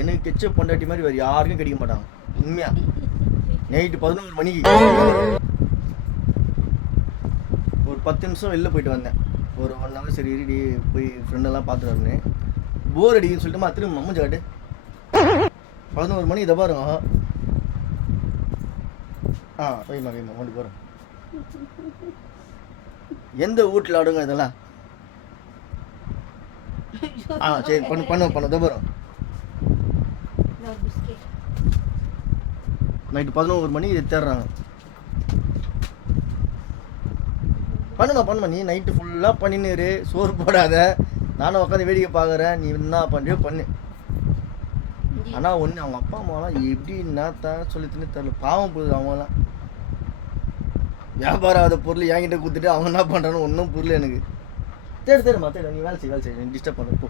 எனக்கு கெச்சப் பொண்டாட்டி மாதிரி வேறு யாருக்கும் கிடைக்க மாட்டாங்க உண்மையா. நைட்டு 11 மணிக்கு ஒரு 10 நிமிஷம் வெளில போயிட்டு வந்தேன். ஒரு 1 ஹவர் சரி ரெடி போய் ஃப்ரெண்டெல்லாம் பார்த்துட்டு வரேன். போர் அடிக்குன்னு சொல்லிட்டு திரும்ப மம்மஞ்சு காட்டு 11 மணி இதை பாருங்க. வைமா கொண்டு போகிறேன். எந்த வீட்டில் ஆடுங்க இதெல்லாம்? சரி பண்ண இதை பாருங்க. நைட்டு 11 மணிக்கு இதை தேடுறாங்க. பண்ணுமா நீ நைட்டு ஃபுல்லாக பண்ணின்னு சோறு போடாத, நானும் உட்காந்து வேடிக்கை பார்க்குறேன், நீ என்ன பண்ணுறியோ பண்ணு. ஆனால் ஒன்று அவங்க அப்பா அம்மாலாம் எப்படி என்னத்தான் சொல்லித்துன்னு தெரியல. பாவம் போகுது அவங்களாம். வியாபாரம் ஆகாத பொருள் என்கிட்ட கொடுத்துட்டு அவங்க என்ன பண்ணுறான்னு ஒன்றும் புரியல எனக்கு. தேடுமா நீ வேலை செய்ய டிஸ்டர்ப் பண்ண போ.